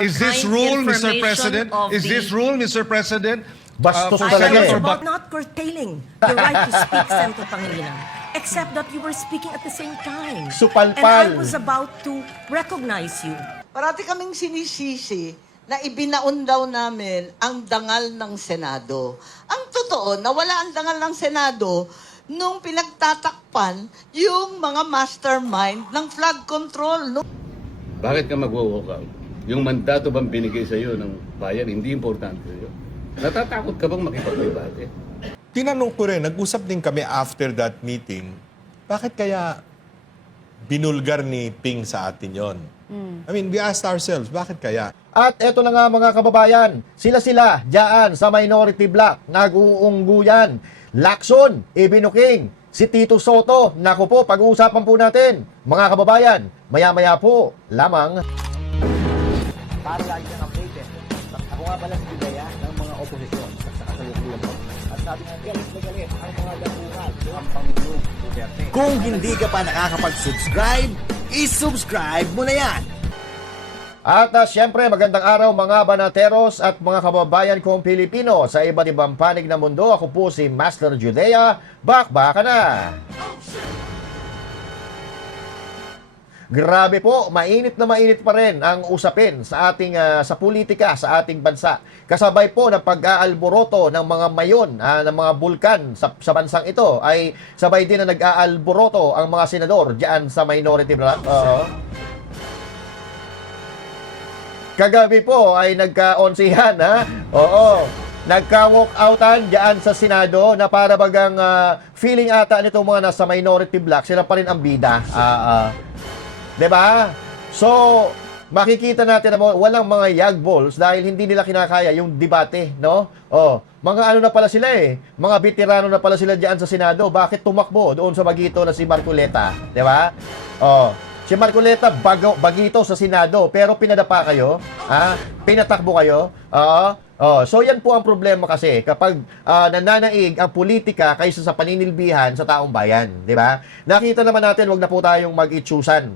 Is this kind rule, Mr. information President? of Is the- this rule, Mr. President? Bastos for talaga Senator eh. Bac- About not curtailing the right to speak, Senator Pangilinan, except that you were speaking at the same time. Supalpal. And I was about to recognize you. Parati kaming sinisisi na ibinaon daw namin ang dangal ng Senado. Ang totoo, nawala ang dangal ng Senado nung pinagtatakpan yung mga mastermind ng flood control. No? Bakit ka mag-walk out? Yung mandato bang binigay sa iyo ng bayan, hindi importante sa iyo? Natatakot ka bang makipag-debate? Tinanong ko rin, nag-usap din kami after that meeting, bakit kaya binulgar ni Ping sa atin yon? I mean, we asked ourselves, bakit kaya? At eto na nga mga kababayan, sila-sila dyan sa minority block, nag-uungguyan. Lacson, Ibinuking, si Tito Soto, naku po, pag-uusapan po natin. Mga kababayan, maya-maya po, lamang. Para lagi kang updated. Ako nga pala si Bidaya ng mga oposisyon sa kasalukuyan mo. At sabi nga, galit na galit ang mga dapungan ng Pangulong Duterte. Kung hindi ka pa nakakapag-subscribe, isubscribe mo na yan! At syempre, magandang araw mga banateros at mga kababayan kong Pilipino sa iba't ibang panig ng mundo. Ako po si Master Judea, bakbaka na! Grabe po, mainit na mainit pa rin ang usapin sa ating sa politika sa ating bansa. Kasabay po ng pag-aalboroto ng mga mayon ng mga bulkan sa bansang ito ay sabay din na nag-aalboroto ang mga senador diyan sa minority block. Kagabi po ay nagka-onsihan, ha? Oo. Nagka-walkoutan diyan sa Senado na para bagang feeling ata nitong mga nasa minority block, sila pa rin ang bida. Diba? So, makikita natin na walang mga yag balls dahil hindi nila kinakaya yung debate, no? Oh, mga ano na pala sila eh. Mga veterano na pala sila diyan sa Senado. Bakit tumakbo doon sa bagito na si Marcoleta? Diba? Oh, si Marcoleta bagito sa Senado pero pinadapa kayo, pinatakbo kayo. So yan po ang problema kasi kapag nananaig ang politika kaysa sa paninilbihan sa taong bayan, di ba? Nakita naman natin, wag na po tayong mag-itsusan.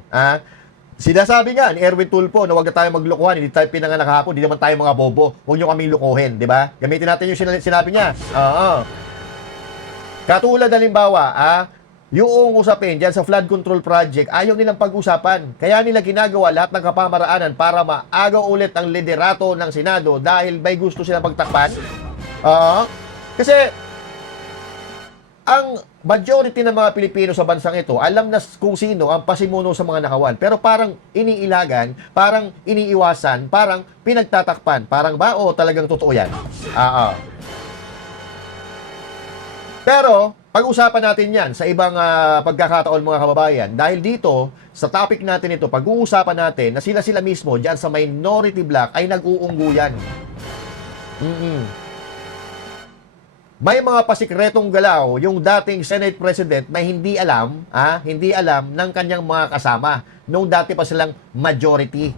Sinasabi nga ni Erwin Tulfo na wag na tayong maglokohan, hindi tayo pinanganak kahapon, hindi naman tayo mga bobo. Huwag niyo kaming lukuhin, di ba? Gamitin natin yung sinabi niya. Katulad halimbawa, yung usapin dyan sa flood control project, ayaw nilang pag-usapan. Kaya nila ginagawa lahat ng kapamaraanan para maagaw ulit ang liderato ng Senado dahil may gusto silang pagtakpan. Kasi ang majority ng mga Pilipino sa bansang ito, alam na kung sino ang pasimuno sa mga nakawan. Pero parang iniilagan, parang iniiwasan, parang pinagtatakpan. Parang ba o talagang totoo yan? Pero, pag-usapan natin yan sa ibang pagkakataon mga kababayan. Dahil dito, sa topic natin ito, pag-uusapan natin na sila-sila mismo dyan sa minority block ay nag-uungguyan. May mga pasikretong galaw yung dating Senate President na hindi alam ng kanyang mga kasama nung dati pa silang majority.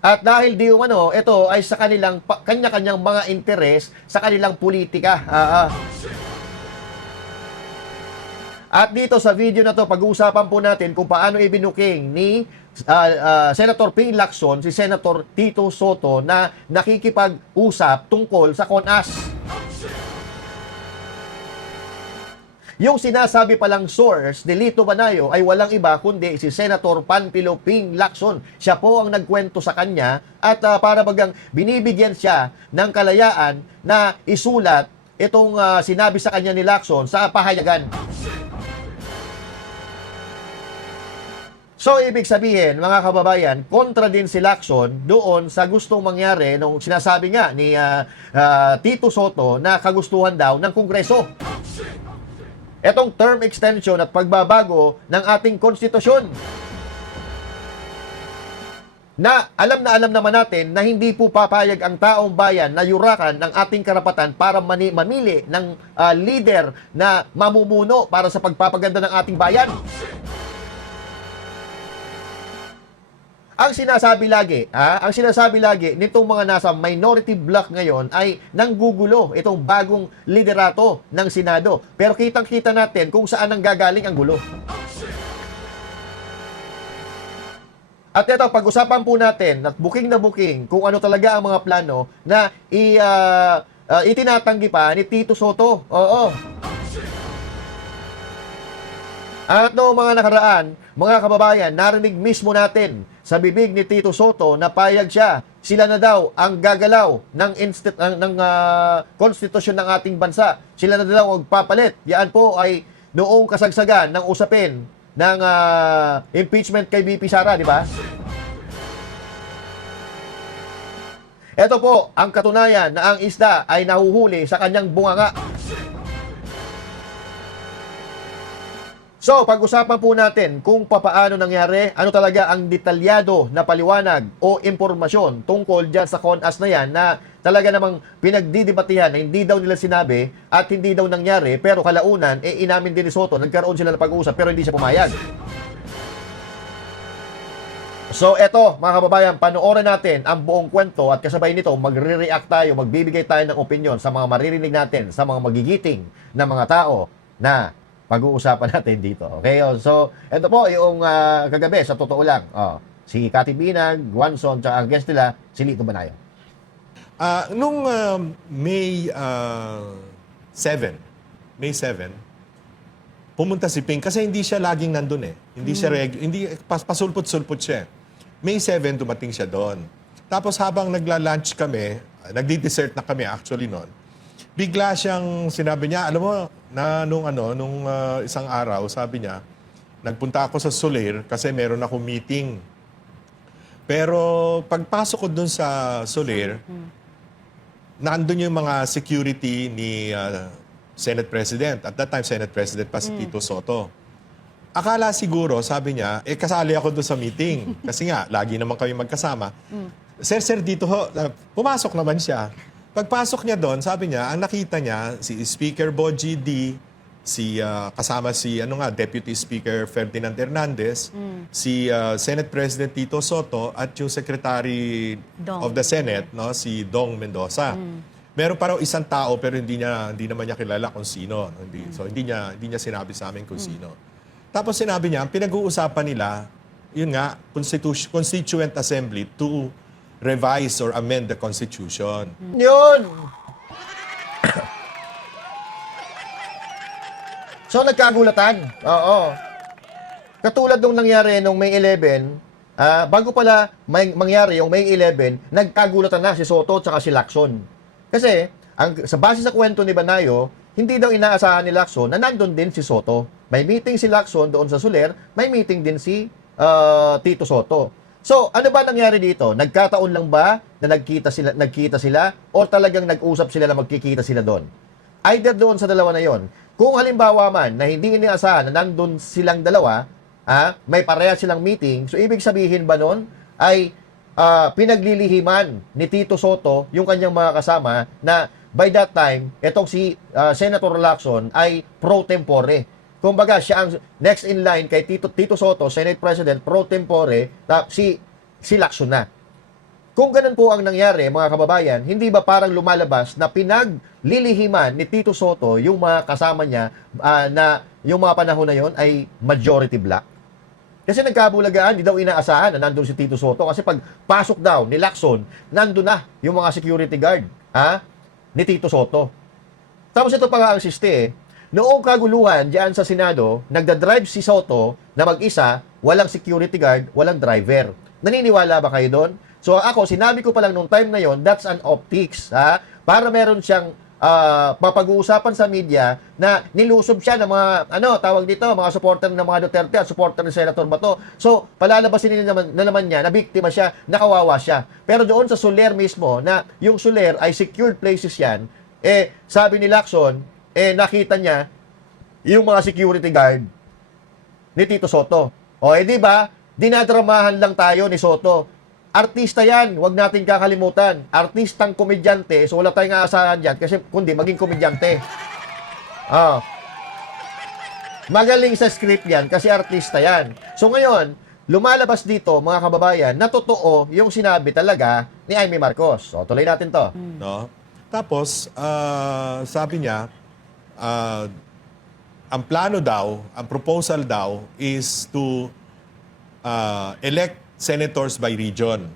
At dahil di umano, ito ay sa kanilang kanya-kanyang mga interes sa kanilang politika. At dito sa video na to, pag-uusapan po natin kung paano ibinuking ni Senator Ping Lacson si Senator Tito Soto na nakikipag-usap tungkol sa CONAS. Yung sinasabi palang source ni Lito Manayo ay walang iba kundi si Senator Panfilo Ping Lacson. Siya po ang nagkwento sa kanya at para bagang binibigyan siya ng kalayaan na isulat itong sinabi sa kanya ni Lacson sa pahayagan. So, ibig sabihin, mga kababayan, kontra din si Lacson doon sa gustong mangyari nung sinasabi nga ni Tito Soto na kagustuhan daw ng Kongreso. Etong term extension at pagbabago ng ating konstitusyon. Na alam naman natin na hindi po papayag ang taong bayan na yurakan ng ating karapatan para mamili ng leader na mamumuno para sa pagpapaganda ng ating bayan. Ang sinasabi lagi nitong mga nasa minority block ngayon ay nanggugulo itong bagong liderato ng Senado. Pero kitang-kita natin kung saan nanggagaling ang gulo. At ito, pag-usapan po natin at booking na booking kung ano talaga ang mga plano na itinatanggi pa ni Tito Soto. Oo. At noong mga nakaraan, mga kababayan, narinig mismo natin sa bibig ni Tito Soto na payag siya. Sila na daw ang gagalaw ng konstitusyon ng ating bansa. Sila na daw ang papalit. Yan po ay noong kasagsagan ng usapin ng impeachment kay BP Sara, di ba? Ito po ang katunayan na ang isda ay nahuhuli sa kanyang bunganga. So, pag-usapan po natin kung papaano nangyari, ano talaga ang detalyado na paliwanag o impormasyon tungkol dyan sa CONAS na yan na talaga namang pinagdidibatihan na hindi daw nila sinabi at hindi daw nangyari, pero kalaunan, inamin din ni Soto, nagkaroon sila ng pag-uusap pero hindi siya pumayag. So, eto, mga kababayan, panoorin natin ang buong kwento at kasabay nito, magre-react tayo, magbibigay tayo ng opinion sa mga maririnig natin, sa mga magigiting na mga tao na pag-uusapan natin dito. Okay? So, ito po yung kagabi, sa totoo lang. Si Cathy Binag, Guanzon, tsaka ang guest nila, si Lito Banayo. Nung May 7, pumunta si Ping kasi hindi siya laging nandun eh. Hindi siya pasulpot-sulpot siya. May 7, dumating siya doon. Tapos habang nagla-lunch kami, nagdi-dessert na kami actually noon, bigla siyang sinabi niya, alam mo, na nung isang araw, sabi niya, nagpunta ako sa Soler kasi meron ako meeting. Pero pagpasok ko dun sa Soler, nandun yung mga security ni Senate President. At that time, Senate President pa si Tito Soto. Akala siguro, sabi niya, kasali ako dun sa meeting. Kasi nga, lagi naman kami magkasama. Sir, dito ho. Pumasok naman siya. Pagpasok niya doon, sabi niya, ang nakita niya, si Speaker Bogie D, kasama si Deputy Speaker Ferdinand Hernandez, si Senate President Tito Soto, at yung Secretary of the Senate, si Dong Mendoza. Meron pa raw isang tao pero hindi naman niya kilala kung sino. So hindi niya sinabi sa amin kung sino. Tapos sinabi niya, ang pinag-uusapan nila, yun nga, Constituent Assembly to revise or amend the Constitution. Yun! So, nagkagulatan. Oo. Katulad nung nangyari nung May 11, bago pala mangyari yung May 11, nagkagulatan na si Soto at si Lacson. Kasi, sa base sa kwento ni Banayo, hindi daw inaasahan ni Lacson na nandun din si Soto. May meeting si Lacson doon sa Soler, may meeting din si Tito Soto. So, ano ba nangyari dito? Nagkataon lang ba na nagkita sila o talagang nag-usap sila na magkikita sila doon? Either doon sa dalawa na yon. Kung halimbawa man na hindi inaasahan na nandun silang dalawa, may pareha silang meeting, so ibig sabihin ba nun ay pinaglilihiman ni Tito Soto yung kanyang mga kasama na by that time, etong si Senator Lacson ay pro tempore. Kumbaga, siya ang next in line kay Tito Soto, Senate President, pro tempore, si Lacson na. Kung ganun po ang nangyari, mga kababayan, hindi ba parang lumalabas na pinaglilihiman ni Tito Soto yung mga kasama niya na yung mga panahon na yon ay majority black? Kasi nagkabulagaan, di daw inaasahan na nandun si Tito Soto kasi pag pasok daw ni Lacson, nandun na yung mga security guard ni Tito Soto. Tapos ito pa nga ang siste noong kaguluhan diyan sa Senado, nagda-drive si Soto na mag-isa, walang security guard, walang driver. Naniniwala ba kayo doon? So ako, sinabi ko pa lang nung time na yon, that's an optics. Para meron siyang papag-uusapan sa media na nilusob siya ng mga, tawag dito, mga supporter ng mga Duterte at supporter ni Senator Bato. So, palalabasin nila naman niya na biktima siya, nakawawa siya. Pero doon sa Soler mismo, na yung Soler ay secured places yan, sabi ni Lacson, nakita niya yung mga security guard ni Tito Soto. Di ba? Dinadramahan lang tayo ni Soto. Artista yan, wag natin kakalimutan. Artistang komedyante, so wala tayong aasahan dyan kasi kundi maging komedyante. Magaling sa script yan kasi artista yan. So ngayon, lumalabas dito, mga kababayan, na totoo yung sinabi talaga ni Amy Marcos. So tuloy natin to. No? Tapos, sabi niya, ang plano daw, ang proposal daw is to elect senators by region.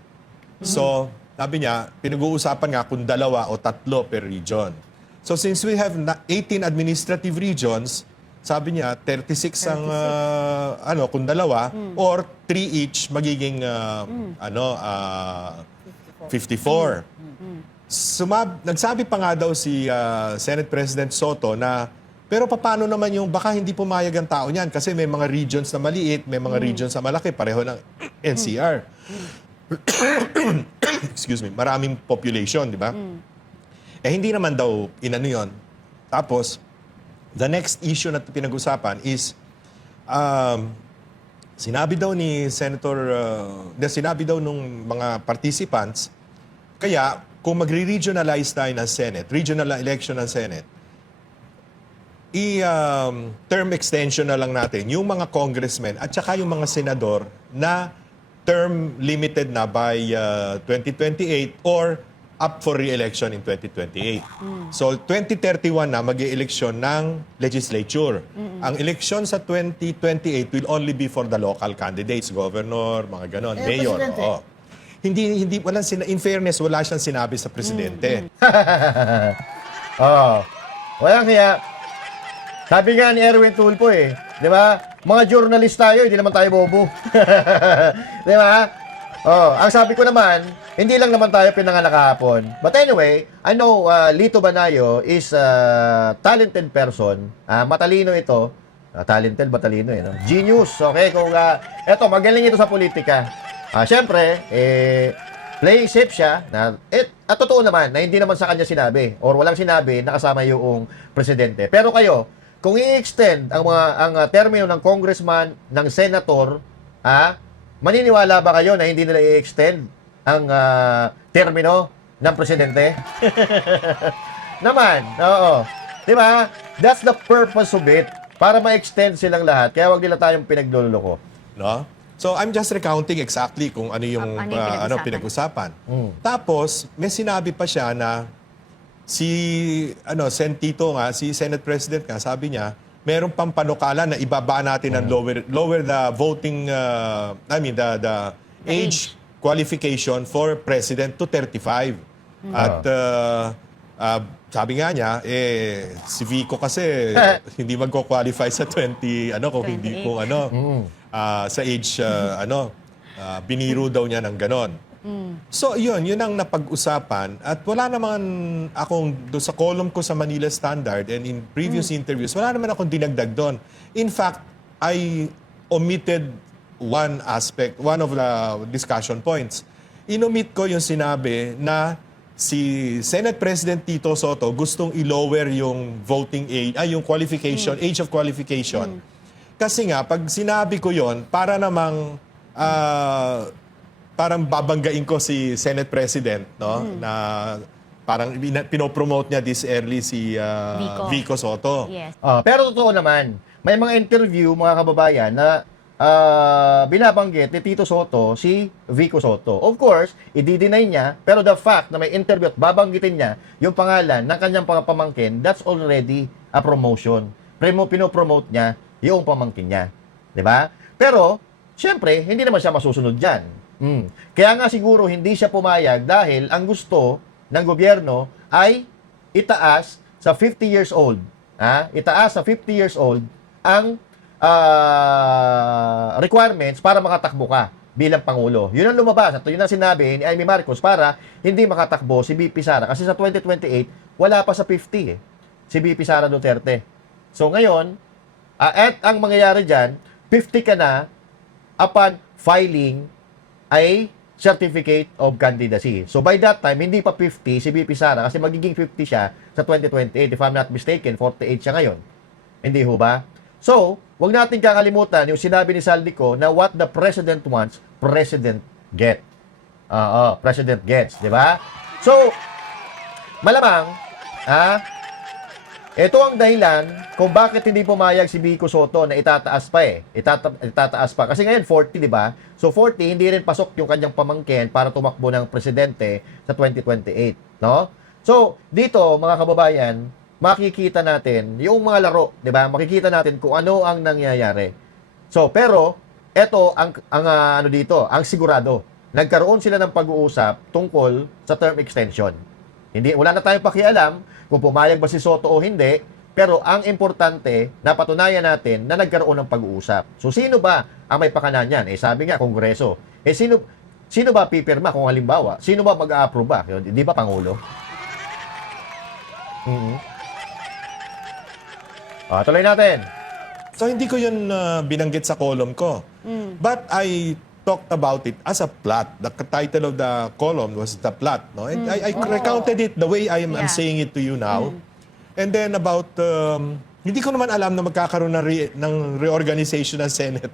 So, sabi niya, pinag-uusapan nga kung 2 o 3 per region. So, since we have 18 administrative regions, sabi niya, 36 ang, kung 2, or 3 each, magiging, 54. Nagsabi pa nga daw si Senate President Soto na, pero paano naman yung baka hindi pumayag ang tao niyan kasi may mga regions na maliit, may mga regions na malaki, pareho ng NCR. Excuse me, maraming population, di ba? Eh hindi naman daw inano yun. Tapos, the next issue na pinag-usapan is, sinabi daw ni sinabi daw nung mga participants, kaya kung magre-regionalize tayo ng Senate, regional election ng Senate, term extension na lang natin yung mga congressmen at saka yung mga senador na term limited na by 2028 or up for re-election in 2028. So 2031 na mag-e-eleksyon ng legislature. Ang eleksyon sa 2028 will only be for the local candidates, governor, mga ganon, mayor. Oo. Hindi in fairness, wala siyang sinabi sa presidente. Oo. Walang kaya, sabi nga ni Erwin Tulfo di ba? Mga journalist tayo, hindi naman tayo bobo. Di ba? Ang sabi ko naman, hindi lang naman tayo pinanganak kahapon. But anyway, I know Lito Banayo is a talented person. Matalino ito. Talented, matalino no? Genius, okay? Kung, eto, magaling ito sa politika. Siyempre, playing safe siya na, at totoo naman na hindi naman sa kanya sinabi or walang sinabi na kasama yung presidente. Pero kayo, kung i-extend ang termino ng congressman, ng senator, maniniwala ba kayo na hindi nila i-extend ang termino ng presidente? Naman, oo. Di ba? That's the purpose of it. Para ma-extend silang lahat. Kaya wag nila tayong pinagluloko. No? So I'm just recounting exactly kung ano yung pinag-usapan. Tapos may sinabi pa siya na si Senate President nga, sabi niya, meron pang panukala na ibaba natin ang lower the voting the age qualification for president to 35. At sabi nga niya, si Vico kasi hindi magko-qualify sa 20 sa age biniro daw niya ng ganon. So yun ang napag-usapan at wala naman akong doon sa column ko sa Manila Standard and in previous interviews, wala naman akong dinagdag doon. In fact, I omitted one aspect, one of the discussion points. Inomit ko yung sinabi na si Senate President Tito Soto gustong i-lower yung voting age, yung qualification, age of qualification. Kasi nga, pag sinabi ko yon para namang parang babanggain ko si Senate President, no? Na parang pinopromote niya this early si Vico Soto. Yes. Pero totoo naman, may mga interview, mga kababayan, na binabanggit ni Tito Soto si Vico Soto. Of course, i-deny niya, pero the fact na may interview at babanggitin niya yung pangalan ng kanyang pamangkin, that's already a promotion. Pinopromote niya yung pamangkin niya. Diba? Pero, syempre, hindi naman siya masusunod dyan. Kaya nga siguro hindi siya pumayag dahil ang gusto ng gobyerno ay itaas sa 50 years old. Itaas sa 50 years old ang requirements para makatakbo ka bilang Pangulo. Yun ang lumabas at yun ang sinabi ni Amy Marcos para hindi makatakbo si VP Sara. Kasi sa 2028, wala pa sa 50 si VP Sara Duterte. So ngayon, at ang mangyayari dyan, 50 ka na upon filing a certificate of candidacy. So by that time, hindi pa 50 si VP Sara kasi magiging 50 siya sa 2028. If I'm not mistaken, 48 siya ngayon. Hindi ho ba? So, wag natin kakalimutan yung sinabi ni Saldico na what the president wants, president get. President gets, di ba? So, malamang, ito ang dahilan kung bakit hindi pumayag si Vico Soto na itataas pa itataas pa. Kasi ngayon 40, di ba? So 40, hindi rin pasok yung kanyang pamangkin para tumakbo ng presidente sa 2028, no? So, dito mga kababayan, makikita natin yung mga laro, di ba? Makikita natin kung ano ang nangyayari. So, pero eto ang ano dito, ang sigurado. Nagkaroon sila ng pag-uusap tungkol sa term extension. Wala na tayong pakialam kung pumayag ba si Soto o hindi, pero ang importante, napatunayan natin na nagkaroon ng pag-uusap. So, sino ba ang may pakanan yan? Sabi nga, Kongreso. Sino ba pipirma kung halimbawa? Sino ba mag-a-approve ba? Di ba, Pangulo? Tuloy natin. So hindi ko yun binanggit sa column ko. But I talked about it as a plot. The title of the column was The Plot. No? And I recounted it the way I'm saying it to you now. And then about, hindi ko naman alam na magkakaroon ng reorganization ng Senate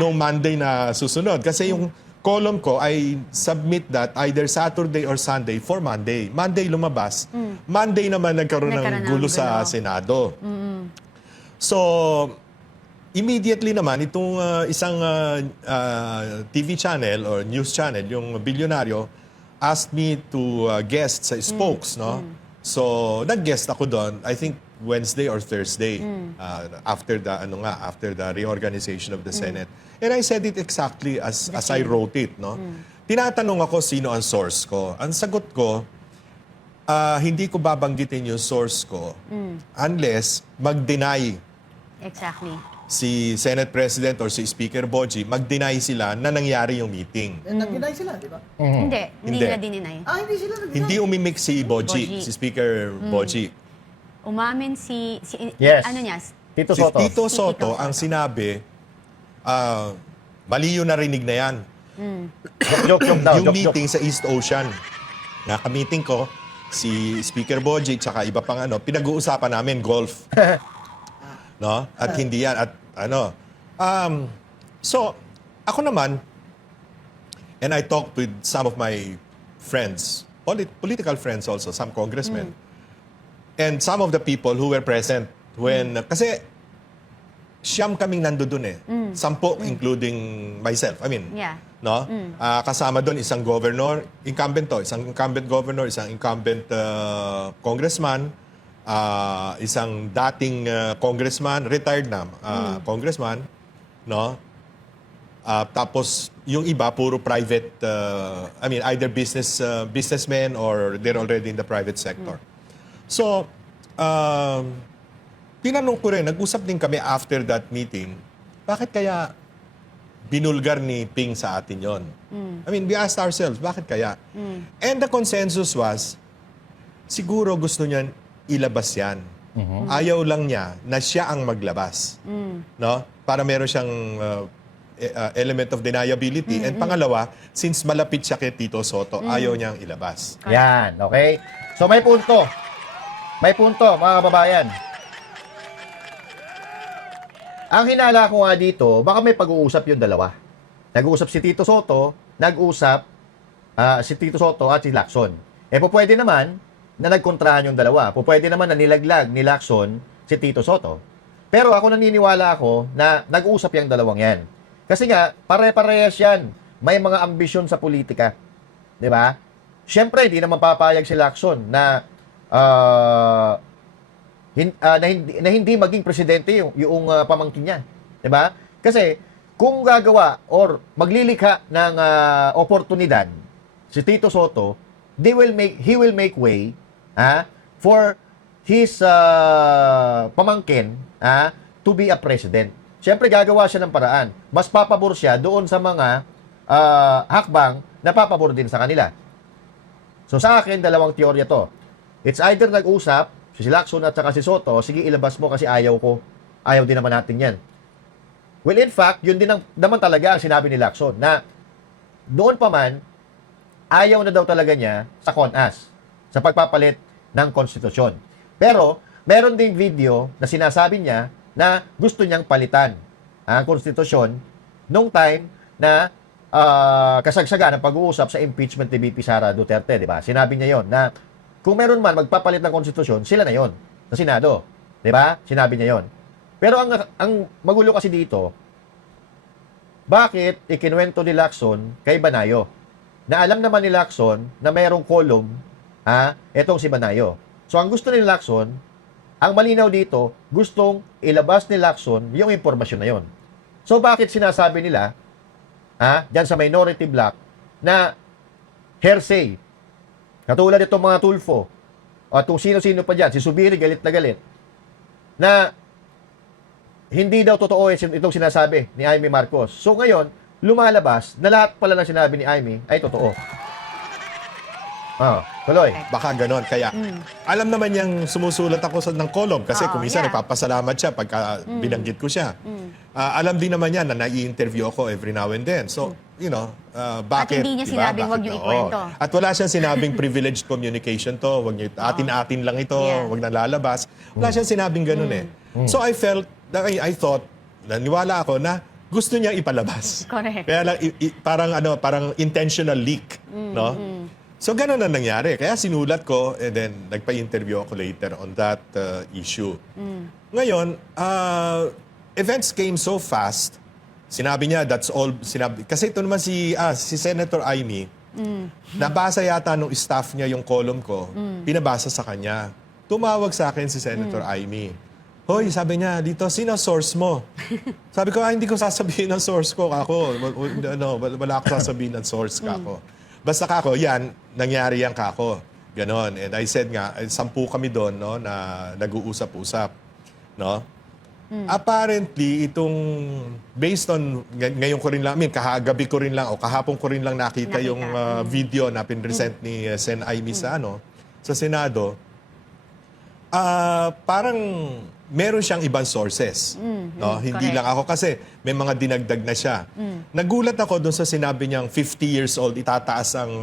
noong Monday na susunod. Kasi yung column ko, I submit that either Saturday or Sunday for Monday. Monday lumabas. Monday naman nagkaroon ng gulo sa Senado. So, immediately naman, itong isang TV channel or news channel, yung Bilyonaryo, asked me to guest sa Spokes, no? So, nag-guest ako doon, I think Wednesday or Thursday, after the reorganization of the Senate. And I said it exactly as I wrote it, no? Tinatanong ako sino ang source ko. Ang sagot ko, hindi ko babanggitin yung source ko unless mag-deny Exactly. si Senate President or si Speaker Boji, mag-deny sila na nangyari yung meeting. Nag-deny sila, di ba? Hindi Hindi. nila dininay. Hindi sila nag-deny. Hindi umimik si Boji, Boji. si Speaker Boji. Umamin si Yes. ano niya? Tito Si Soto. Tito Si Soto Tito ang Soto. sinabi, mali yung narinig na yan. Joke daw. Yung Joke. meeting sa East Ocean, naka-meeting ko, si Speaker Boji tsaka iba pang pinag-uusapan namin golf. No? At hindi yan. At so, ako naman, and I talked with some of my friends, political friends also, some congressmen, and some of the people who were present when, kasi siyam kaming nandoon eh. 10, including myself. I mean, Yeah. no? Kasama doon isang governor, isang incumbent governor, isang incumbent congressman, isang dating congressman, retired na congressman, no? Tapos yung iba puro private, either businessmen or they're already in the private sector. So, tinanong ko rin, nag-usap din kami after that meeting, bakit kaya binulgar ni Ping sa atin yon? We asked ourselves, bakit kaya? And the consensus was, siguro gusto niyan ilabas yan. Ayaw lang niya na siya ang maglabas. No? Para meron siyang element of deniability. And pangalawa, since malapit siya kay Tito Soto, ayaw niyang ilabas. Yan, okay? So may punto. May punto, mga kababayan. Ang hinala ko nga dito, baka may pag-uusap yung dalawa. Nag-uusap si Tito Soto, si Tito Soto at si Lacson. Pwede naman na nagkontrahan yung dalawa. Pwede naman na nilaglag ni Lacson si Tito Soto. Pero ako naniniwala ako na nag-uusap yung dalawang yan. Kasi nga, pare-parehas yan. May mga ambisyon sa politika. Di ba? Siyempre, hindi naman papayag si Lacson na hindi maging presidente yung pamangkin niya. 'Di ba? Kasi kung gagawa or maglilikha ng oportunidad si Tito Soto, he will make way for his pamangkin to be a president. Siyempre gagawa siya ng paraan. Mas papabor siya doon sa mga hakbang na papabor din sa kanila. So sa akin, dalawang teorya to. It's either nag-usap si Lacson at saka si Soto, sige ilabas mo kasi ayaw ko. Ayaw din naman natin yan. Well, in fact, yun din naman talaga ang sinabi ni Lacson na doon pa man, ayaw na daw talaga niya sa CONAS, sa pagpapalit ng konstitusyon. Pero, meron ding video na sinasabi niya na gusto niyang palitan ang konstitusyon nung time na kasagsagan ng pag-uusap sa impeachment ni VP Sara Duterte, di ba? Sinabi niya yon na kung meron man magpapalit ng konstitusyon, sila na yon sa Senado. 'Di ba? Sinabi niya yon. Pero ang magulo kasi dito, bakit ikinuwento ni Lacson kay Banayo? Na alam naman ni Lacson na mayroong column, etong si Banayo. So ang gusto ni Lacson, ang malinaw dito, gustong ilabas ni Lacson yung impormasyon na yon. So bakit sinasabi nila dyan sa minority block, na hearsay. Katulad itong mga Tulfo, at kung sino-sino pa dyan, si Subiri, galit na galit, na hindi daw totoo itong sinasabi ni Amy Marcos. So ngayon, lumalabas na lahat pala ng sinabi ni Amy ay totoo. Tuloy. Baka ganon. Kaya, alam naman niyang sumusulat ako ng column kasi kung minsan yeah. nagpapasalamat siya pagka binanggit ko siya. Alam din naman niya na nai-interview ako every now and then. So, bakit? At hindi niya diba? sinabing Bakit wag niyo na? ikwento. Oo. At wala siyang sinabing privileged communication to. Wag niyo, atin-atin lang ito. Yeah. Wag na lalabas. Wala siyang sinabing ganun eh. So, I thought, naniwala ako na gusto niya ipalabas. Correct. Kaya lang, parang intentional leak. No? So, ganun na nangyari. Kaya sinulat ko and then nagpa-interview ako later on that issue. Ngayon, events came so fast. Sinabi niya, that's all. Kasi ito naman si Senator Amy, nabasa yata nung staff niya yung column ko, pinabasa sa kanya. Tumawag sa akin si Senator Amy. Hoy, sabi niya, dito, sino source mo? Sabi ko, hindi ko sasabihin ng source ko, kako. Wala ako sasabihin ng source, kako. Basta kako, yan, nangyari yan kako. Ganon. And I said nga, 10 kami doon, no, na nag-uusap-usap. No? Apparently, based on, ngayon ko rin lang, kahagabi ko rin lang, o kahapon ko rin lang nakita yung video na pinresent ni Sen Amy sa Senado, parang meron siyang ibang sources. No? Hindi correct. lang ako kasi may mga dinagdag na siya. Nagulat ako doon sa sinabi niyang 50 years old itataas ang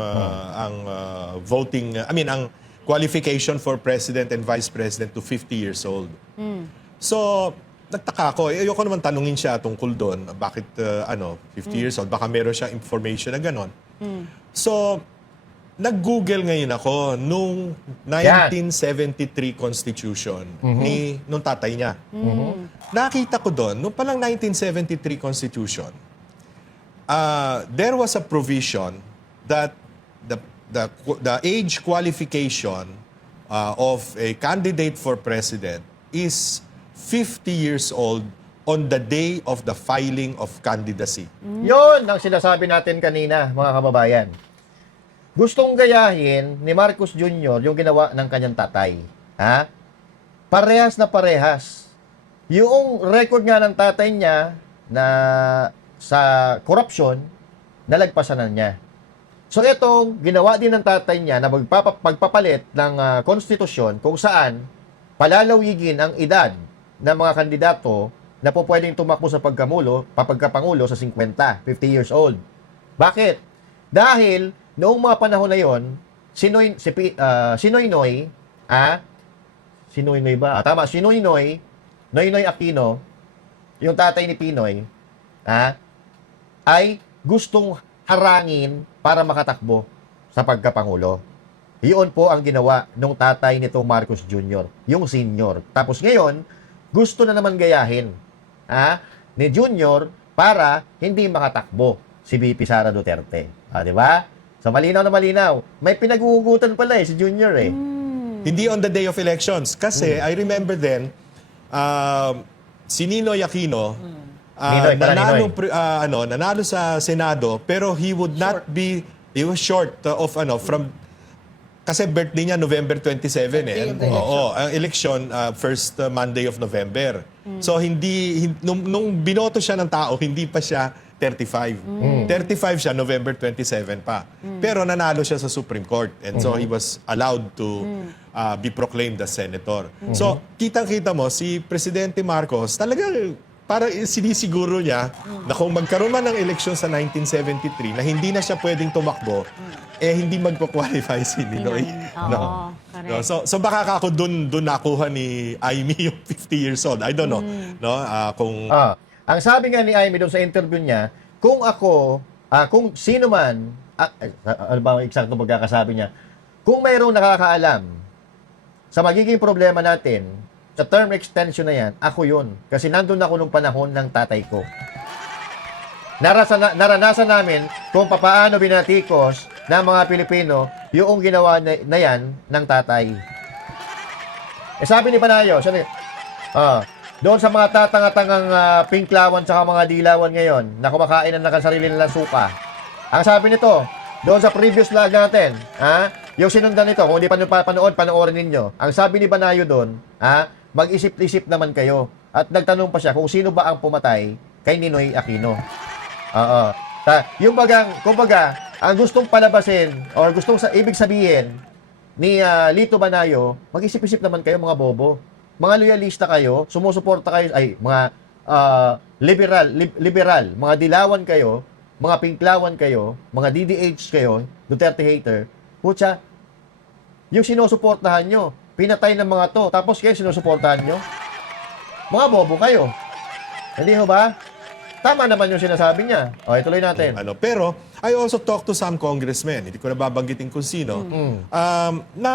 voting, ang qualification for president and vice president to 50 years old. So, nagtaka ako. Ayoko naman tanungin siya tungkol doon. Bakit 50 years old? Baka meron siyang information na gano'n. So, nag-Google ngayon ako nung 1973 Constitution nung tatay niya. Nakita ko doon, nung palang 1973 Constitution, there was a provision that the age qualification of a candidate for president is 50 years old on the day of the filing of candidacy. Yon ang sinasabi natin kanina, mga kababayan. Gustong gayahin ni Marcos Jr. yung ginawa ng kanyang tatay. Parehas na parehas. Yung record nga ng tatay niya na sa corruption, nalagpasan na niya. So itong ginawa din ng tatay niya na pagpapalit ng konstitusyon kung saan palalawigin ang edad ng mga kandidato na po pwedeng tumakbo sa pagkapangulo sa 50 years old. Bakit? Dahil noong mga panahon na yon, si Noynoy Aquino, yung tatay ni Pinoy, ay gustong harangin para makatakbo sa pagkapangulo. Iyon po ang ginawa ng tatay nito Marcos Jr., yung senior. Tapos ngayon, gusto na naman gayahin ni Junior para hindi makatakbo si VP Sara Duterte. Di ba? So malinaw na malinaw. May pinag-uugutan pala si Junior eh. Hindi on the day of elections. Kasi I remember then, si Ninoy Aquino, nanalo sa Senado, pero he would not be, he was short from, kasi birthday niya November 27 eh. Oo, ang election first Monday of November. So nung binoto siya ng tao, hindi pa siya 35. 35 siya November 27 pa. Pero nanalo siya sa Supreme Court and so he was allowed to be proclaimed as senator. So kitang-kita mo si Presidente Marcos talagang para sinisiguro niya na kung magkaroon man ng eleksyon sa 1973 na hindi na siya pwedeng tumakbo, hindi magpo-qualify si Ninoy. Oo, correct. So baka ako dun nakuha ni Amy yung 50 years old. I don't know. Kung ang sabi nga ni Amy doon sa interview niya, kung sino man, ano ba ang eksakto pagkakasabi niya, kung mayroong nakakaalam sa magiging problema natin, sa term extension na yan, ako yun. Kasi nandun ako nung panahon ng tatay ko. Naranasan namin kung paano binatikos ng mga Pilipino yung ginawa na yan ng tatay. Sabi ni Panayo, doon sa mga tatanga-tangang pinklawan tsaka mga dilawan ngayon na kumakain ng nakasarili nilang suka. Ang sabi nito, doon sa previous vlog natin, yung sinundan nito, kung hindi pa nyo papanood, panoorin ninyo. Ang sabi ni Banayo doon, mag-isip-isip naman kayo. At nagtanong pa siya kung sino ba ang pumatay kay Ninoy Aquino. Oo. Yung kumbaga, ang gustong palabasin or gustong ibig sabihin ni Lito Banayo, mag-isip-isip naman kayo mga bobo. Mga loyalista kayo, sumusuporta kayo, mga liberal, mga dilawan kayo, mga pinklawan kayo, mga DDH kayo, Duterte hater, putya, yung sinusuportahan nyo, pinatay ng mga to, tapos kayo sinusuportahan nyo? Mga bobo kayo. Hindi ho ba? Tama naman yung sinasabi niya. Okay, tuloy natin. Pero, I also talked to some congressmen, hindi ko na babanggitin kung sino, na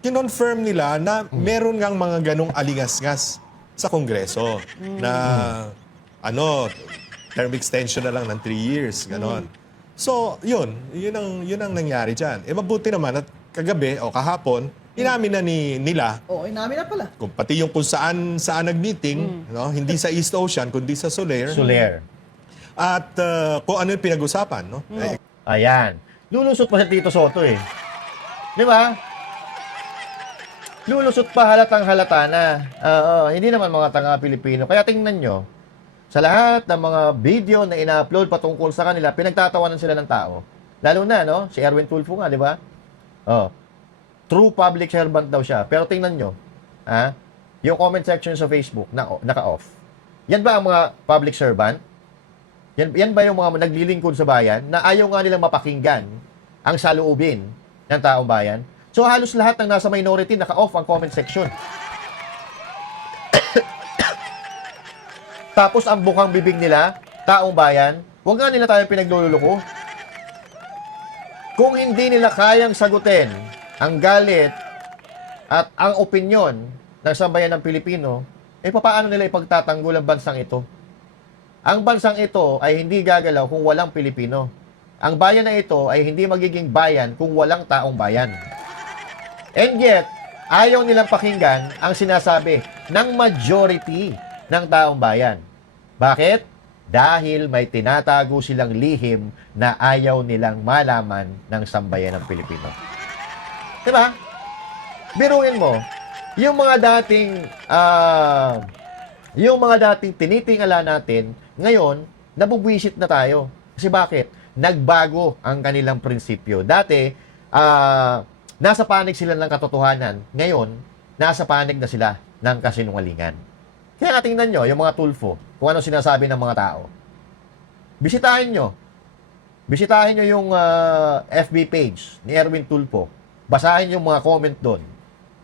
kinonfirm nila na meron ngang mga ganong alingas-ngas sa Kongreso na term extension na lang ng 3 years, ganon. So, yun ang nangyari dyan. Mabuti naman at kagabi o kahapon, inamin na nila Oo, inamin na pala. kung pati yung kung saan nag-meeting, no? Hindi sa East Ocean, kundi sa Soler. At kung ano yung pinag-usapan, no? Ayan. Lulusot pa si Tito Soto eh. Di ba? Lulusot pa halatang halata na. Hindi naman mga tanga Pilipino. Kaya tingnan nyo, sa lahat ng mga video na ina-upload patungkol sa kanila, pinagtatawanan sila ng tao. Lalo na, no? Si Erwin Tulfo nga, di ba? True public servant daw siya. Pero tingnan nyo, yung comment section sa Facebook, naka-off. Yan ba ang mga public servant? Yan ba yung mga naglilingkod sa bayan na ayaw nga nilang mapakinggan ang saloobin ng taong bayan? So halos lahat ng nasa minority naka-off ang comment section. Tapos ang bukang bibig nila, taong bayan, huwag nga nila tayong pinaglululoko. Kung hindi nila kayang sagutin ang galit at ang opinyon ng sambayan ng Pilipino, paano nila ipagtatanggol ang bansang ito? Ang bansang ito ay hindi gagalaw kung walang Pilipino. Ang bayan na ito ay hindi magiging bayan kung walang taong bayan. And yet, ayaw nilang pakinggan ang sinasabi ng majority ng taong bayan. Bakit? Dahil may tinatago silang lihim na ayaw nilang malaman ng sambayan ng Pilipino. Diba? Biruin mo, yung mga dating tinitingala natin, ngayon, nabubwisit na tayo. Kasi bakit? Nagbago ang kanilang prinsipyo. Dati, nasa panig sila ng katotohanan. Ngayon, nasa panig na sila ng kasinungalingan. Kaya tingnan nyo, yung mga Tulfo, kung ano sinasabi ng mga tao. Bisitahin nyo. Bisitahin nyo yung FB page ni Erwin Tulfo. Basahin yung mga comment doon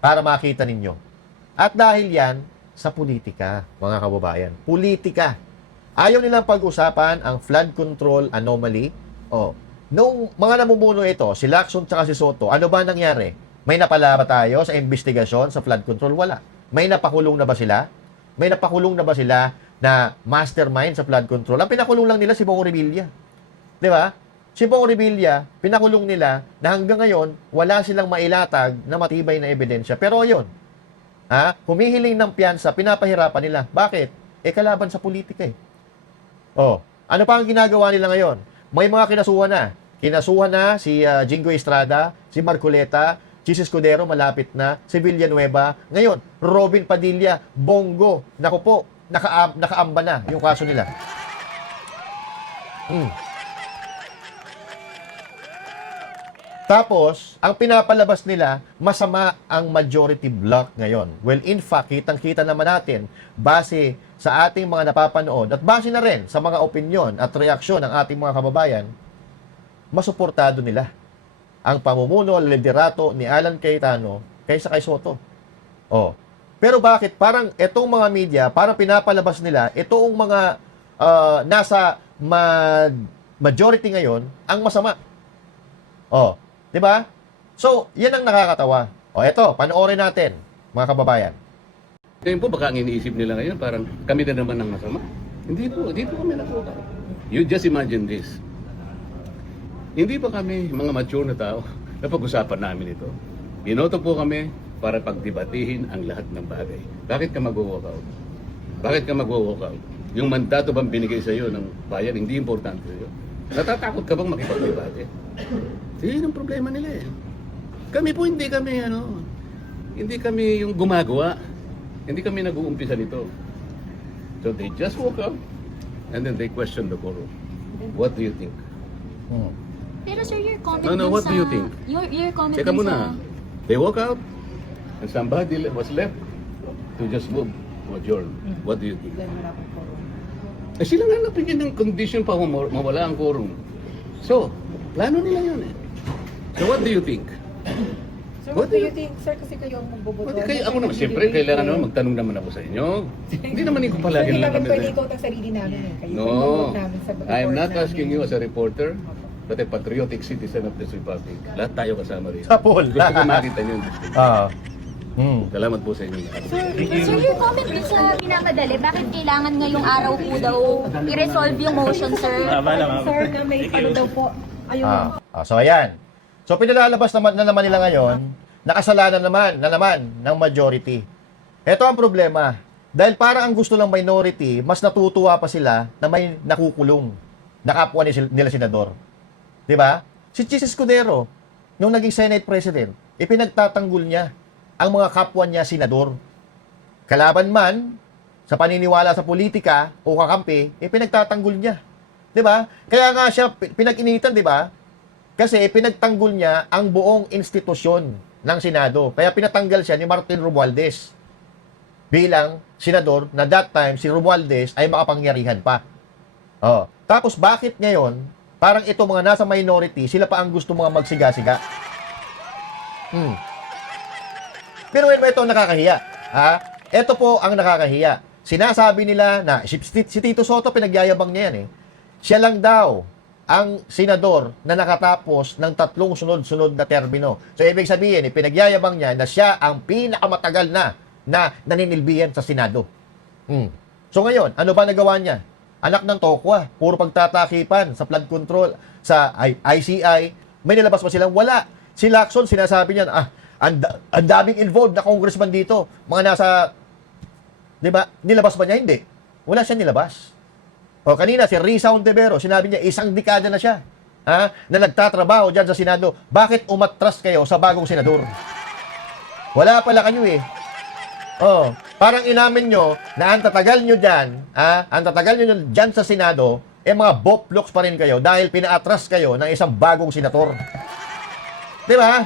para makita ninyo. At dahil yan, sa politika, mga kababayan. Politika. Ayaw nilang pag-usapan ang flood control anomaly. Nung mga namumuno ito, si Lacson at si Soto, ano ba nangyari? May napala ba tayo sa investigasyon sa flood control? Wala. May napakulong na ba sila? May napakulong na ba sila na mastermind sa flood control? Ang pinakulong lang nila si Bong Revilla. Di ba? Si Bong Revilla, pinakulong nila na hanggang ngayon, wala silang mailatag na matibay na ebidensya. Pero ayun, humihiling ng piyansa, pinapahirapan nila. Bakit? Kalaban sa politika eh. Ano pa ang ginagawa nila ngayon? May mga kinasuhan na. Kinasuhan na si Jingo Estrada, si Marcoleta, Chis Escudero, malapit na, si Villanueva. Ngayon, Robin Padilla, Bongo. Naku po, nakaamba na yung kaso nila. Tapos, ang pinapalabas nila, masama ang majority bloc ngayon. Well, in fact, kitang-kita naman natin, base sa ating mga napapanood, at base na rin sa mga opinyon at reaksyon ng ating mga kababayan, masuportado nila ang pamumuno, liderato ni Alan Cayetano kaysa kay Soto. Pero bakit? Parang itong mga media, parang pinapalabas nila, itong mga nasa majority ngayon, ang masama. Di ba? So, yan ang nakakatawa. Eto, panoorin natin, mga kababayan. Ngayon po, baka ang iniisip nila ngayon, parang kami na naman ang masama. Hindi po kami natuwa. You just imagine this. Hindi pa kami mga mature na tao na pag-usapan namin ito. Binoto po kami para pagdebatihin ang lahat ng bagay. Bakit ka mag-walk out? Bakit ka mag-walk out? Yung mandato bang binigay sa iyo ng bayan, hindi importante sa iyo? Natatakot ka bang makipagdebate? Yun ang problema nila eh. Kami po hindi kami yung gumagawa. Hindi kami nag-uumpisa nito. So they just walk out and then they question the quorum. What do you think? Pero sir, your comment No, dun what sa... do you think? Your comment Teka dun muna. They walk out and somebody was left to just move to adjourn. What do you think? Eh sila nga napigyan ng condition pa mawala ang quorum. So, plano nila yun eh. So what do you think? So what do you think, sir, kasi kayo ang magboboto? Pati kayo, ako naman, siyempre, kailangan naman magtanong naman ako sa inyo. Hindi naman ko palagi Hindi lang naman kami. pwede ikaw ang sarili namin eh. Kayo No, ang namin sa I am not report asking namin. you as a reporter, but a patriotic citizen of this republic. Lahat tayo kasama rin. Sa pool. Gusto ko makita niyo. Salamat po sa inyo. Sir, your comment dun sa pinapadali, bakit kailangan ngayong araw po daw i-resolve yung motion, sir? Sir, na may ano daw po. Ayun. So ayan. So pinalalabas na naman nila ngayon, nakasalanan na naman ng majority. Ito ang problema. Dahil parang ang gusto ng minority, mas natutuwa pa sila na may nakukulong na kapwa nila senador. 'Di ba? Si Chis Escudero, nung naging Senate President, ipinagtatanggol niya ang mga kapwa niya senador. Kalaban man sa paniniwala sa politika o kakampi, ipinagtatanggol niya. 'Di ba? Kaya nga siya pinag-initan, 'di ba? Kasi pinagtanggol niya ang buong institusyon ng Senado. Kaya pinatanggal siya ni Martin Romualdez bilang senador na that time si Romualdez ay makapangyarihan pa. Tapos bakit ngayon parang ito mga nasa minority, sila pa ang gusto mga magsiga-siga? Pero ito nakakahiya. Ito po ang nakakahiya. Sinasabi nila na si Tito Soto, pinagyayabang niya yan eh. Siya lang daw ang senador na nakatapos ng 3 sunod-sunod na termino. So, ibig sabihin, pinagyayabang niya na siya ang pinakamatagal na naninilbihan sa Senado. So, ngayon, ano ba nagawa niya? Anak ng tokwa, puro pagtatakipan sa flood control, sa ICI, may nilabas pa silang wala. Si Lacson, sinasabi niya, ang daming involved na congressman dito. Mga nasa, di ba, nilabas ba niya? Hindi. Wala siya nilabas. Kanina, si Risa Ontiveros, sinabi niya, 1 dekada na siya, na nagtatrabaho dyan sa Senado. Bakit umatras kayo sa bagong senador? Wala pala kayo eh. Parang inamin nyo na ang tatagal nyo dyan sa Senado, mga boplocks pa rin kayo dahil pinaatras kayo ng isang bagong senator. Di ba?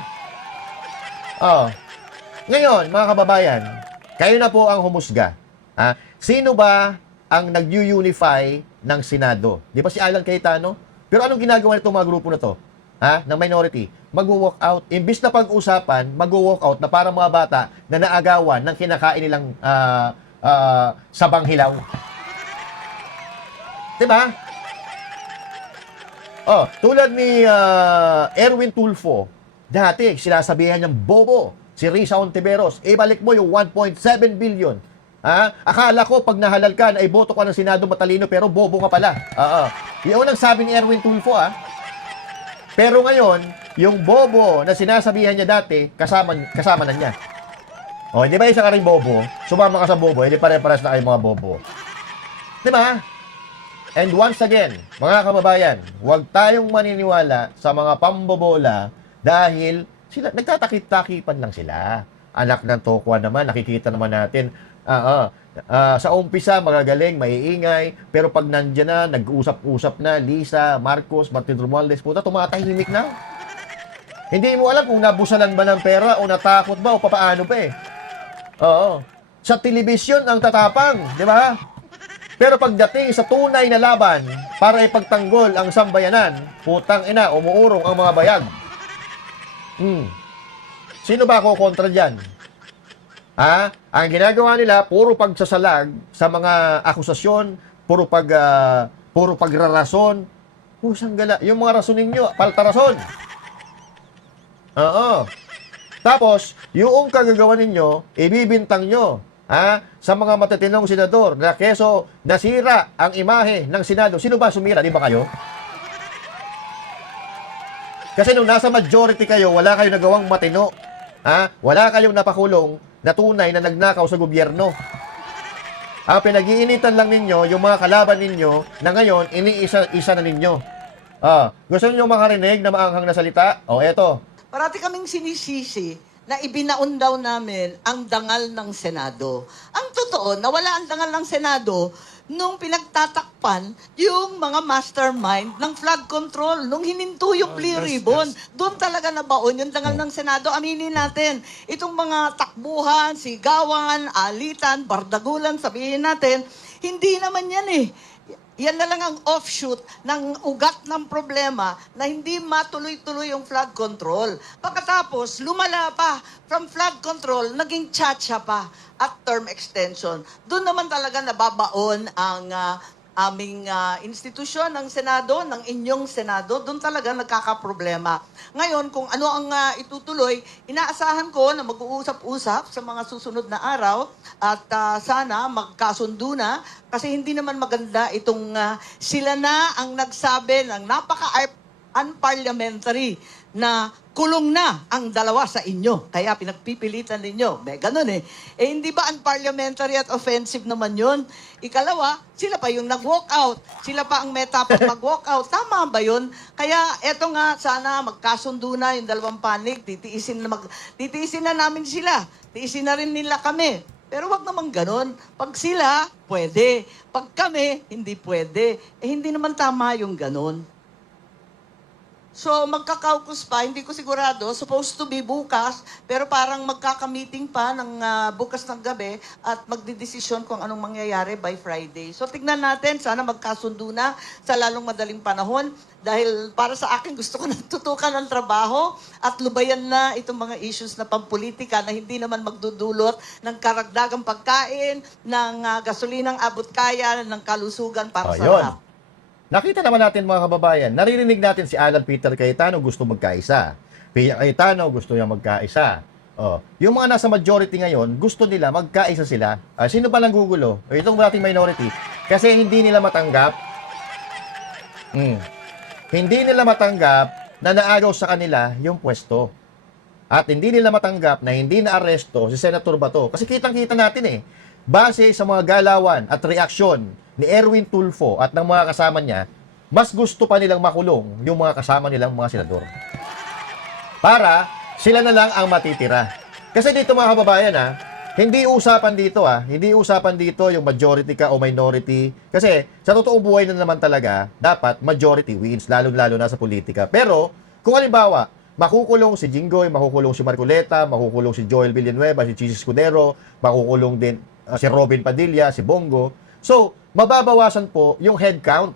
Ngayon, mga kababayan, kayo na po ang humusga. Sino ba ang nag-unify ng Senado? Di ba si Alan Cayetano? Pero anong ginagawa nitong mga grupo na to? Ng minority? Mag-walk out. Imbis na pag-usapan, mag-walk out na para mga bata na naagawan ng kinakain nilang sabang hilaw. Di ba? Tulad ni Erwin Tulfo, dati sinasabihan niyang bobo si Risa Ontiveros, ibalik mo yung 1.7 billion. Akala ko pag nahalal ka na iboto ka ng Senado matalino pero bobo ka pala. Yung unang sabi ni Erwin Tulfo Pero ngayon, yung bobo na sinasabihan niya dati, kasama na niya. Hindi ba isa ka rin bobo? Sumama ka sa bobo, hindi pare-pares na kayo mga bobo. Di ba? And once again, mga kababayan, huwag tayong maniniwala sa mga pambobola dahil sila nagtatakip-takipan lang sila. Anak ng tokwa naman, nakikita naman natin. Sa umpisa, magagaling, maiingay, pero pag nandiyan na, nag-usap-usap na, Lisa, Marcos, Martin Romualdez, puta, tumatahimik na. Hindi mo alam kung nabusalan ba ng pera o natakot ba o papaano pa eh. Sa telebisyon ang tatapang, di ba? Pero pagdating sa tunay na laban para ipagtanggol ang sambayanan, putang ina, umuurong ang mga bayag. Sino ba ako kontra dyan? Ang ginagawa nila, puro pagsasalag sa mga akusasyon, puro pagrarason. Pusang gala. Yung mga rasonin nyo, paltarason. Tapos, yung kagagawa ninyo, ibibintang nyo sa mga matatinong senador na keso nasira ang imahe ng Senado. Sino ba sumira? Di ba kayo? Kasi nung nasa majority kayo, wala kayo nagawang matino. Wala kayong napakulong na tunay na nagnakaw sa gobyerno. Ang pinag-iinitan lang ninyo, yung mga kalaban ninyo, na ngayon, iniisa-isa na ninyo. Gusto niyo makarinig na maanghang na salita? Eto. Parati kaming sinisisi na ibinaon daw namin ang dangal ng Senado. Ang totoo, nawala ang dangal ng Senado nung pinagtatakpan yung mga mastermind ng flood control, nung hininto yung Blue Ribbon. Doon talaga nabaon yung dangal ng Senado. Aminin natin, itong mga takbuhan, sigawan, alitan, bardagulan, sabihin natin, hindi naman yan eh. Yan na lang ang offshoot ng ugat ng problema na hindi matuloy-tuloy yung flood control. Pagkatapos, lumala pa from flood control, naging tsa-tsa pa at term extension. Doon naman talaga nababaon ang aming institusyon ng Senado, ng inyong Senado. Doon talaga nagkakaproblema. Ngayon, kung ano ang itutuloy, inaasahan ko na mag-uusap-usap sa mga susunod na araw at sana magkasundo na kasi hindi naman maganda itong sila na ang nagsabi ng napaka-unparliamentary na kulong na ang dalawa sa inyo. Kaya pinagpipilitan ninyo. May ganun eh. Hindi ba unparliamentary at offensive naman yun? Ikalawa, sila pa yung nag-walk out. Sila pa ang may tapang mag-walk out. Tama ba yun? Kaya eto nga, sana magkasundo na yung dalawang panig. Titiisin na namin sila. Tiisin na rin nila kami. Pero wag naman ganun. Pag sila, pwede. Pag kami, hindi pwede. Hindi naman tama yung ganun. So, magkakaukus pa, hindi ko sigurado, supposed to be bukas, pero parang magkakamiting pa ng bukas ng gabi at magdidesisyon kung anong mangyayari by Friday. So, tignan natin, sana magkasundo na sa lalong madaling panahon dahil para sa akin gusto ko natutukan ng trabaho at lubayan na itong mga issues na pampolitika na hindi naman magdudulot ng karagdagang pagkain, ng gasolinang abot kaya, ng kalusugan para sa lahat. Nakita naman natin mga kababayan, naririnig natin si Alan Peter Cayetano gusto magkaisa. Pia Cayetano gusto niya magkaisa. Yung mga nasa majority ngayon, gusto nila magkaisa sila. Sino ba lang gugulo? Itong ating minority. Kasi hindi nila matanggap hindi nila matanggap na naagaw sa kanila yung pwesto. At hindi nila matanggap na hindi na-aresto si Senator Bato. Kasi kitang-kita natin eh. Base sa mga galawan at reaksyon ni Erwin Tulfo at ng mga kasama niya, mas gusto pa nilang makulong yung mga kasama nilang mga senador. Para sila na lang ang matitira. Kasi dito mga kababayan hindi usapan dito yung majority ka o minority. Kasi sa totoong buhay na naman talaga, dapat majority wins, lalo-lalo na sa politika. Pero kung halimbawa, makukulong si Jinggoy, makukulong si Marcoleta, makukulong si Joel Villanueva, si Chis Escudero, makukulong din si Robin Padilla, si Bongo. So, mababawasan po yung head count.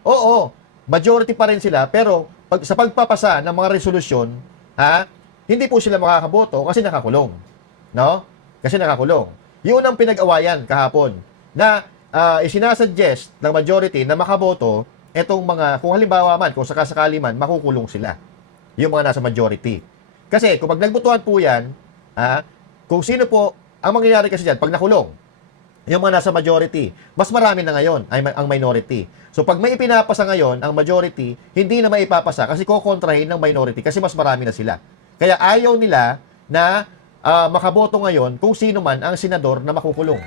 Oo, majority pa rin sila, pero sa pagpapasa ng mga resolusyon, hindi po sila makakaboto kasi nakakulong. No? Kasi nakakulong. Yun ang pinag-awayan kahapon na isinasuggest ng majority na makaboto etong mga, kung halimbawa man, kung sakasakali man, makukulong sila. Yung mga nasa majority. Kasi kung pag nagbotohan po yan, kung sino po, ang mangyayari kasi dyan, pag nakulong, yung mga nasa majority, mas marami na ngayon ang minority. So pag may ipinapasa ngayon, ang majority, hindi na maipapasa kasi kukontrahin ng minority kasi mas marami na sila. Kaya ayaw nila na makaboto ngayon kung sino man ang senador na makukulong.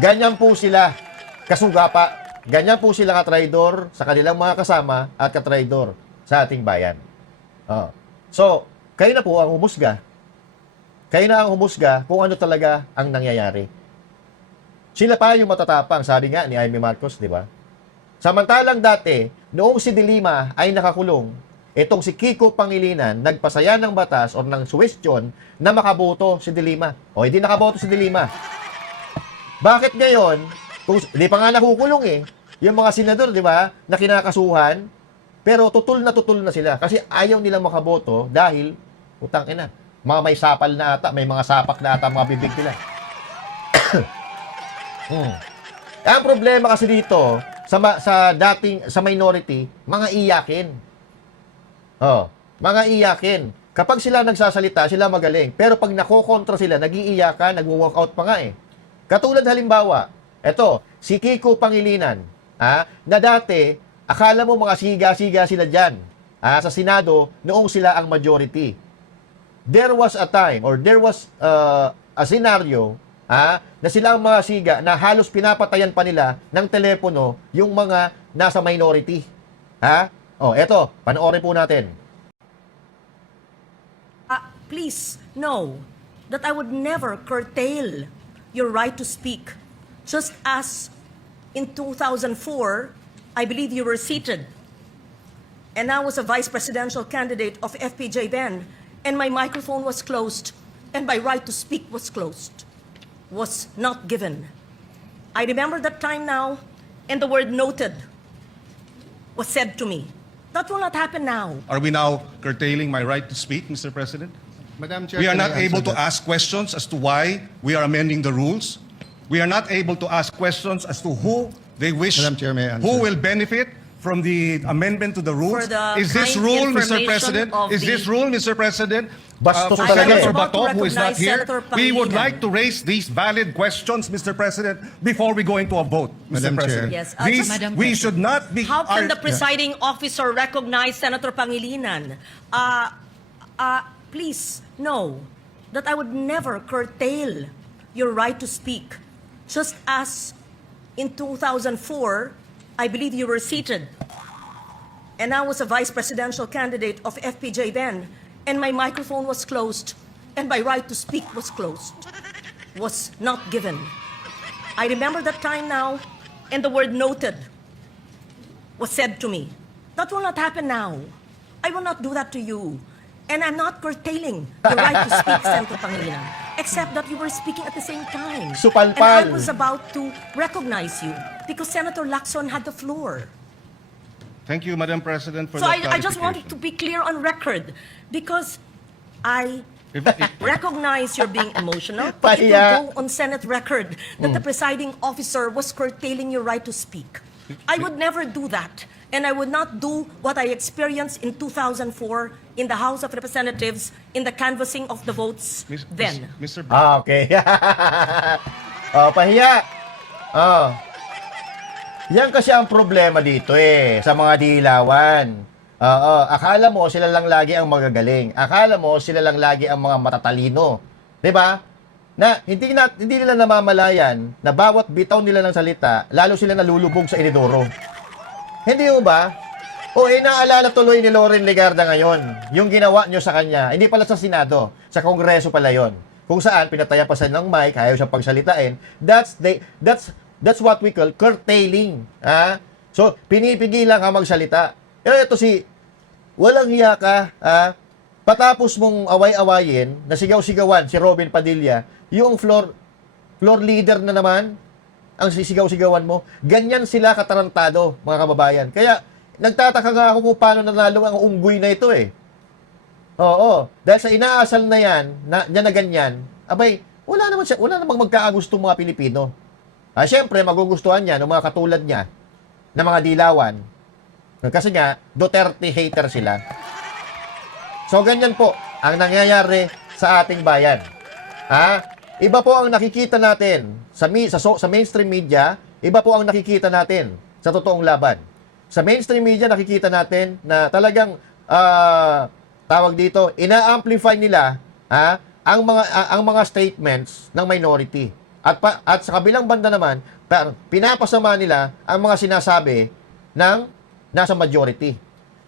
Ganyan po sila kasugapa. Ganyan po sila katraidor sa kanilang mga kasama at katraidor sa ating bayan. So, kayo na po ang humusga. Kayo na ang humusga kung ano talaga ang nangyayari. Sila pa yung matatapang, sabi nga ni Amy Marcos, di ba? Samantalang dati, noong si De Lima ay nakakulong, itong si Kiko Pangilinan nagpasaya ng batas o ng suwestyon na makaboto si De Lima. O hindi nakaboto si De Lima. Bakit ngayon, kung di pa nga nakukulong yung mga senador, di ba, na kinakasuhan, pero tutul na sila kasi ayaw nilang makaboto dahil, utang ina, mga may sapal na ata, may mga sapak na ata mga bibig nila. Ang problema kasi dito, sa minority, mga iyakin. Mga iyakin. Kapag sila nagsasalita, sila magaling. Pero pag nakokontra sila, nag-iiyakan, nag-walk out pa nga Katulad halimbawa, eto, si Kiko Pangilinan, na dati, akala mo mga siga-siga sila dyan. sa Senado noong sila ang majority. There was a time or there was a scenario na sila ang mga siga na halos pinapatayan pa nila ng telepono yung mga nasa minority. Eto, panoorin po natin. Please know that I would never curtail your right to speak. Just as in 2004, I believe you were seated, and I was a vice presidential candidate of FPJ then, and my microphone was closed, and my right to speak was closed, was not given. I remember that time now, and the word noted was said to me. That will not happen now. Are we now curtailing my right to speak, Mr. President? Madam Chair, We are can not I able answer to that? ask questions as to why we are amending the rules. We are not able to ask questions as to who they wish, Madam Chair, may I answer? who will benefit from the amendment to the rules. For the Is this kind rule, Mr. information President? of Is this the- rule, Mr. President? Bastos For talaga Senator eh. About to Bato, who is not recognize here, Senator we would Pangilinan. like to raise these valid questions, Mr. President, before we go into a vote, Mr. Madam Chair. President. Yes, These, Madam we should not be... How can are- the presiding officer recognize Senator Pangilinan? Please know that I would never curtail your right to speak. Just as in 2004, I believe you were seated, and I was a vice presidential candidate of FPJ then, and my microphone was closed, and my right to speak was closed, was not given. I remember that time now, and the word noted was said to me. That will not happen now. I will not do that to you. And I'm not curtailing the right to speak, Senator Pangilinan, except that you were speaking at the same time. Supalpal. And I was about to recognize you because Senator Lacson had the floor. Thank you, Madam President, for So that I just wanted to clarification. be clear on record because I If- recognize you're being emotional, but it will Pahiya. go on Senate record that the presiding officer was curtailing your right to speak. I would never do that. And I would not do what I experienced in 2004 in the House of Representatives in the canvassing of the votes then. Mr. Okay. Pahiya. Yan kasi ang problema dito sa mga dilawan. Akala mo sila lang lagi ang magagaling. Akala mo sila lang lagi ang mga matatalino. 'Di ba? Na hindi nila namamalayan na bawat bitaw nila ng salita, lalo sila nalulubog sa inidoro. Hindi mo ba? Naalala tuloy ni Loren Legarda ngayon, yung ginawa nyo sa kanya, hindi pala sa Senado, sa Kongreso pala yon. Kung saan, pinatayan pa siya ng mic, ayaw siyang pagsalitain. That's what we call curtailing. So, pinipigilan ka magsalita. Ito walang hiya ka, patapos mong away-awayin, na sigaw-sigawan si Robin Padilla, yung floor leader na naman, ang sisigaw-sigawan mo, ganyan sila katarantado, mga kababayan. Kaya, nagtataka nga ako kung paano nanalo ang unggoy na ito Oo. Dahil sa inaasal na yan, na ganyan, abay, wala namang magkaagusto mga Pilipino. Siyempre, magugustuhan niya ng mga katulad niya, na mga dilawan. Kasi nga, Duterte hater sila. So, ganyan po ang nangyayari sa ating bayan. Iba po ang nakikita natin sa mainstream media, iba po ang nakikita natin sa totoong laban. Sa mainstream media, nakikita natin na talagang tawag dito, ina-amplify nila ang mga statements ng minority. At sa kabilang banda naman, pinapasama nila ang mga sinasabi ng nasa majority.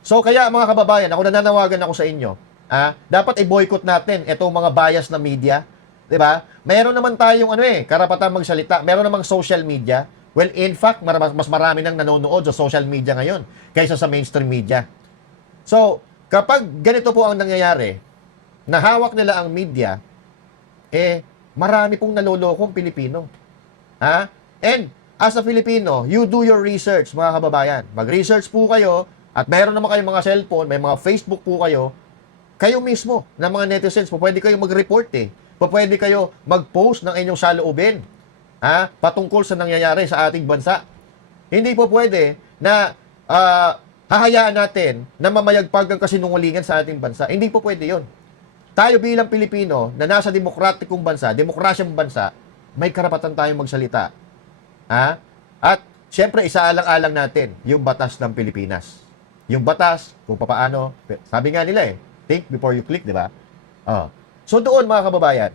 So kaya mga kababayan, ako nananawagan ako sa inyo, dapat i-boycott natin itong mga bias na media. 'Di ba? Meron naman tayong karapatan magsalita. Meron namang social media. Well, in fact, mas marami nang nanonood sa social media ngayon kaysa sa mainstream media. So, kapag ganito po ang nangyayari, nahawak nila ang media, marami pong nalolokong Pilipino. And as a Filipino, you do your research, mga kababayan. Mag-research po kayo at meron naman kayong mga cellphone, may mga Facebook po kayo. Kayo mismo, ng mga netizens, pwede kayo mag-report pwede kayo mag-post ng inyong saloobin patungkol sa nangyayari sa ating bansa. Hindi po pwede na hahayaan natin na mamayagpag ang kasinungalingan sa ating bansa. Hindi po pwede yon. Tayo bilang Pilipino na nasa demokratikong bansa, demokrasyang bansa, may karapatan tayong magsalita. At syempre, isaalang-alang natin yung batas ng Pilipinas. yung batas, kung papaano. Sabi nga nila think before you click, di ba? So doon mga kababayan,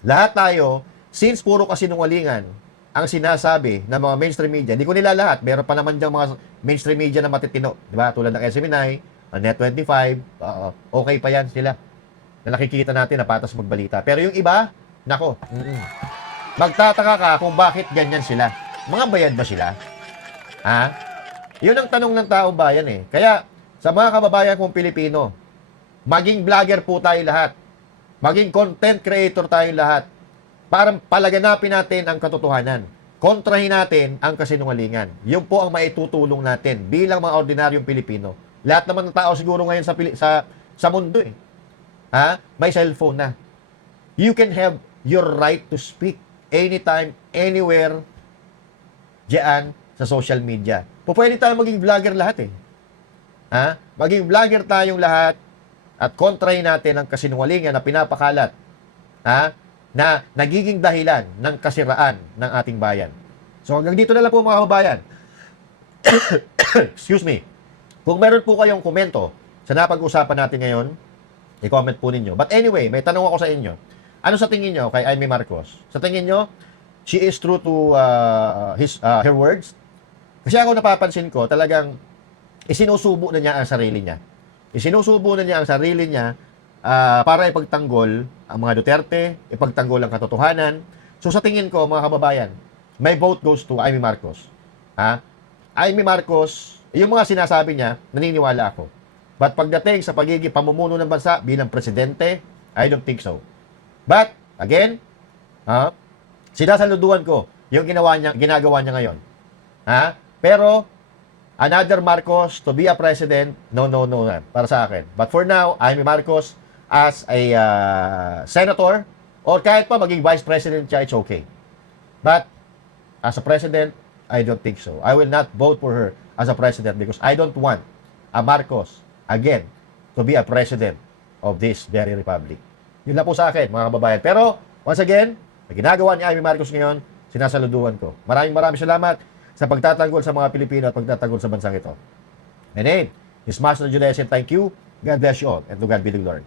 lahat tayo, since puro kasinungalingan ang sinasabi ng mga mainstream media, hindi ko nila lahat, meron pa naman diyang mga mainstream media na matitino, di ba? Tulad ng SMNI, Net25, okay pa yan sila. Na nakikita natin na patas magbalita. Pero yung iba, nako, magtataka ka kung bakit ganyan sila. Mga bayad ba sila? Ha? Yun ang tanong ng tao bayan Kaya, sa mga kababayan kong Pilipino, maging vlogger po tayo lahat. Maging content creator tayo lahat. Para palaganapin natin ang katotohanan. Kontrahin natin ang kasinungalingan. Yun po ang maitutulong natin bilang mga ordinaryong Pilipino. Lahat naman ng tao siguro ngayon sa mundo may cellphone na. You can have your right to speak anytime, anywhere, diyan sa social media. Pwede tayo maging vlogger lahat Maging vlogger tayong lahat at kontrahin natin ang kasinungalingan na pinapakalat na nagiging dahilan ng kasiraan ng ating bayan. So hanggang dito na lang po mga kababayan. Excuse me. Kung meron po kayong komento sa napag-usapan natin ngayon, i-comment po ninyo. But anyway, may tanong ako sa inyo. Ano sa tingin nyo kay Amy Marcos? Sa tingin nyo, she is true to her words? Kasi ako napapansin ko, talagang isinusubo na niya ang sarili niya. Isinusubo na niya ang sarili niya para ipagtanggol ang mga Duterte, ipagtanggol ang katotohanan. So sa tingin ko, mga kababayan, my vote goes to Amy Marcos. Amy Marcos, yung mga sinasabi niya, naniniwala ako. But pagdating sa pagiging pamumuno ng bansa bilang presidente, I don't think so. But, again, sinasaluduhan ko yung ginagawa niya ngayon. Pero, another Marcos to be a president, no, para sa akin. But for now, Amy Marcos as a senator, or kahit pa maging vice president siya, it's okay. But, as a president, I don't think so. I will not vote for her as a president because I don't want a Marcos, again, to be a president of this very republic. Yun lang po sa akin, mga kababayan. Pero, once again, na ginagawa ni Amy Marcos ngayon, sinasaluduhan ko. Maraming salamat sa pagtatanggol sa mga Pilipino at pagtatanggol sa bansang ito. My name is Master Judesin. Thank you. God bless you all. And to God be the glory.